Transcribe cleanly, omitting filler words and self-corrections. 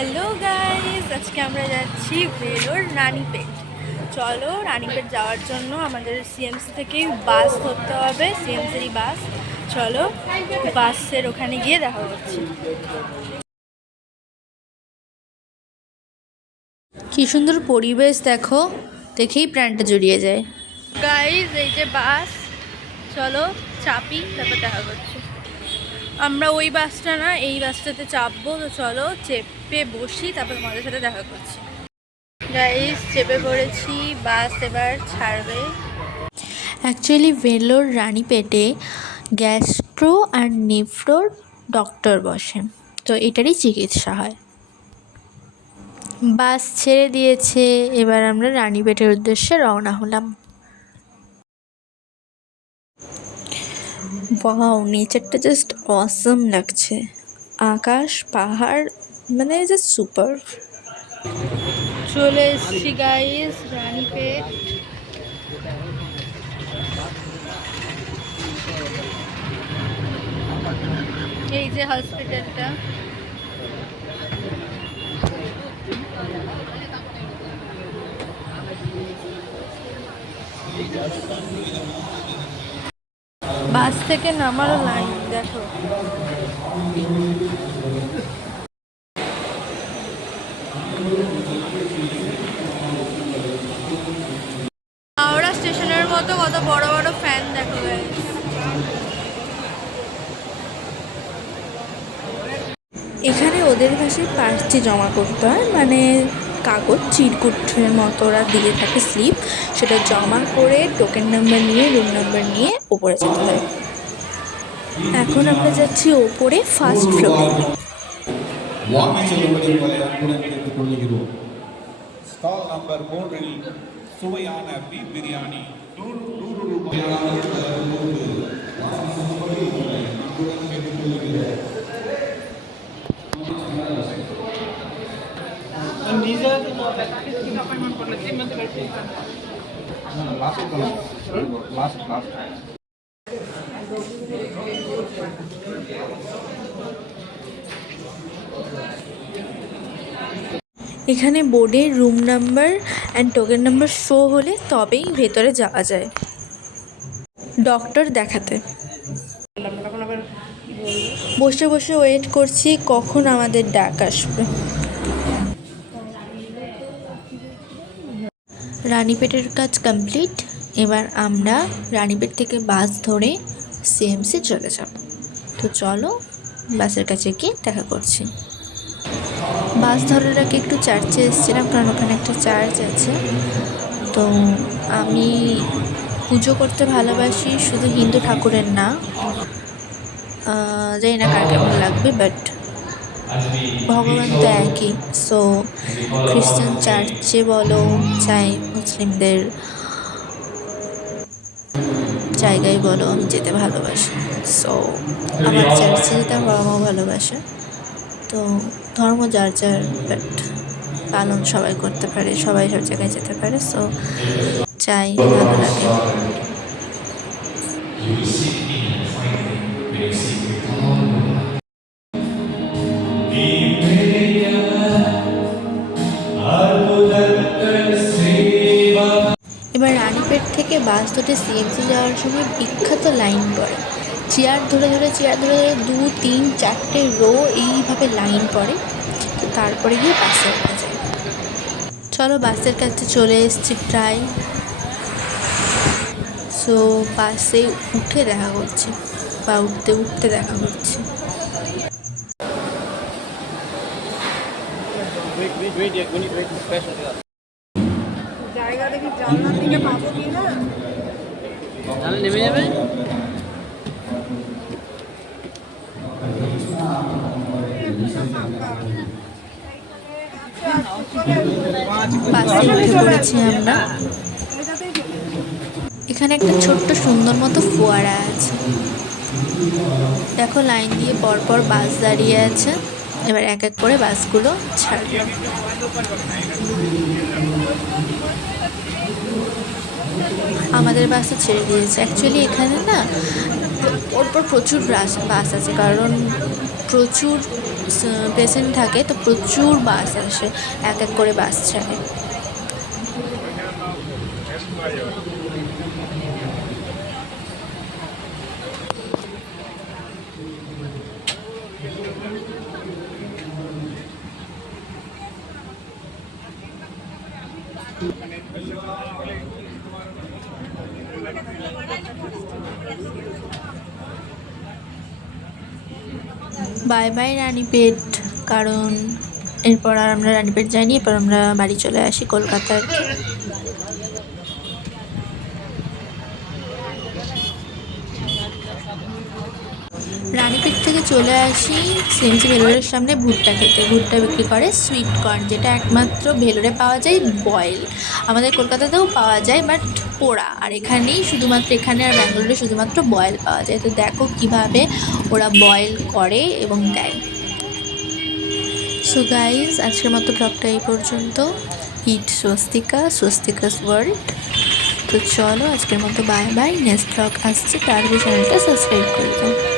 Hello guys, আজকে আমরা যাচ্ছি ভেলোর রানীপেট। চলো, রানীপেট যাওয়ার জন্য আমাদের সিএমসি থেকেই বাস ধরতে হবে, সিএমসিরই বাস। চলো, বাসের ওখানে গিয়ে দেখা করছি। কি সুন্দর পরিবেশ দেখো, দেখেই প্রাণটা জুড়িয়ে যায়। গাইস, এই যে বাস, চলো চাপি, তারপর দেখা করছি। আমরা ওই বাসটা না, এই বাসটাতে চাপবো। তো চলো চেপে বসি, তারপর তোমাদের সাথে দেখা করছি। গাইস, চেপে পড়েছি, বাস এবার ছাড়বে। অ্যাকচুয়ালি ভেলোর রানীপেটে গ্যাস্ট্রো আর নেফ্রোর ডক্টর বসে, তো এটারই চিকিৎসা হয়। বাস ছেড়ে দিয়েছে, এবার আমরা রানীপেটের উদ্দেশ্যে রওনা হলাম। ওয়াও, নেচারটা জাস্ট অসম লাগছে। আকাশ, পাহাড়, মানে জাস্ট সুপার। চলে এসছি গাইস রানীপেট। এই যে হসপিটালটা। বাস থেকে নামারও লাইন দেখো। হাওড়া স্টেশনের মতো কত বড় বড় ফ্যান দেখো গাইস। এখানে ওদের ভাষায় পার্সি জমা করতে হয়, মানে কাগজ চিরকুটের মতো ওরা দিয়ে থাকে স্লিপ, সেটা জমা করে টোকেন নাম্বার নিয়ে, রুম নাম্বার নিয়ে ওপরে যেতে হয়। এখন আমরা যাচ্ছি ওপরে, ফার্স্ট ফ্লোরে। ஸ்டால் நம்பர் 3 சுவையான பீஃப் பிரியாணி 100 ரூபாய். এখানে বোর্ডে room number and token number show হলে তবেই ভেতরে যাওয়া যায় ডক্টর দেখাতে। বসে বসে ওয়েট করছি কখন আমাদের ডাক আসবে। রানীপেটের কাজ কমপ্লিট। এবার আমরা রানীপেট থেকে বাস ধরে সিএমসি চলে যাব। তো চলো বাসের কাছে গিয়ে দেখা করছি। বাস ধরার আগে একটু চার্চে এসেছিলাম, কারণ ওখানে একটা চার্চ আছে। তো আমি পুজো করতে ভালোবাসি, শুধু হিন্দু ঠাকুরের না, জানি না কার কেমন লাগবে, বাট ভগবান তো একই। সো খ্রিস্টান চার্চে বলো, চাই মুসলিমদের জায়গায় বলো, আমি যেতে ভালোবাসি। সো আমার চার্চে যেতে আমার বাবা মাও ভালোবাসে। তো ধর্ম যার যার, বাট পালন সবাই করতে পারে, সবাই সব জায়গায় যেতে পারে। সো চাই, ভালো লাগে। এবার রানীপেট থেকে বাস ধরে সিএমসি যাওয়ার সময় বিখ্যাত লাইন পড়ে। চেয়ার ধরে ধরে 2-3-4টে রো এইভাবে লাইন পড়ে। তো তারপরে গিয়ে বাসে উঠে যায়। চলো বাসের কাছে চলে এসেছি প্রায়। সো বাসে উঠে দেখা করছি, বা উঠতে উঠতে দেখা করছি। জায়গা দেখি জানলার দিকে পাবো কি না, তাহলে নেমে যাবে। বাসে উঠে পড়েছি আমরা। এখানে একটা ছোট্ট সুন্দর মতো ফোয়ারা আছে। দেখো লাইন দিয়ে পরপর বাস দাঁড়িয়ে আছে। এবার এক এক করে বাসগুলো ছাড়বে। আমাদের বাসও ছেড়ে দিয়েছে। অ্যাকচুয়ালি এখানে না পরপর প্রচুর বাস আছে, কারণ প্রচুর পেশেন্ট থাকে, তো প্রচুর বাস আসে, এক এক করে বাস ছাড়ে। বাই বাই রানীপেট, কারণ এরপর আর আমরা রানীপেট যাইনি, এরপর আমরা বাড়ি চলে আসি কলকাতায়। রানীপেট থেকে চলে আসি সিএমসি ভেলোরের সামনে ভুট্টা খেতে। ভুট্টা বিক্রি করে সুইট কর্ন, যেটা একমাত্র ভেলোরে পাওয়া যায় বয়েল। আমাদের কলকাতাতেও পাওয়া যায় বাট পোড়া, আর এখানেই শুধুমাত্র, এখানে আর ব্যাঙ্গালোরে শুধুমাত্র বয়েল পাওয়া যায়। তো দেখো কিভাবে ওরা বয়েল করে এবং দেয়। সো গাইজ, আজকের মতো ব্লগটা এই পর্যন্ত। ইট স্বস্তিকা, স্বস্তিকাস ওয়ার্ল্ড। তো চলো আজকের মতো বাই বাই। নেক্সট ব্লগ আসছে, তার আগে চ্যানেলটা সাবস্ক্রাইব করে দাও।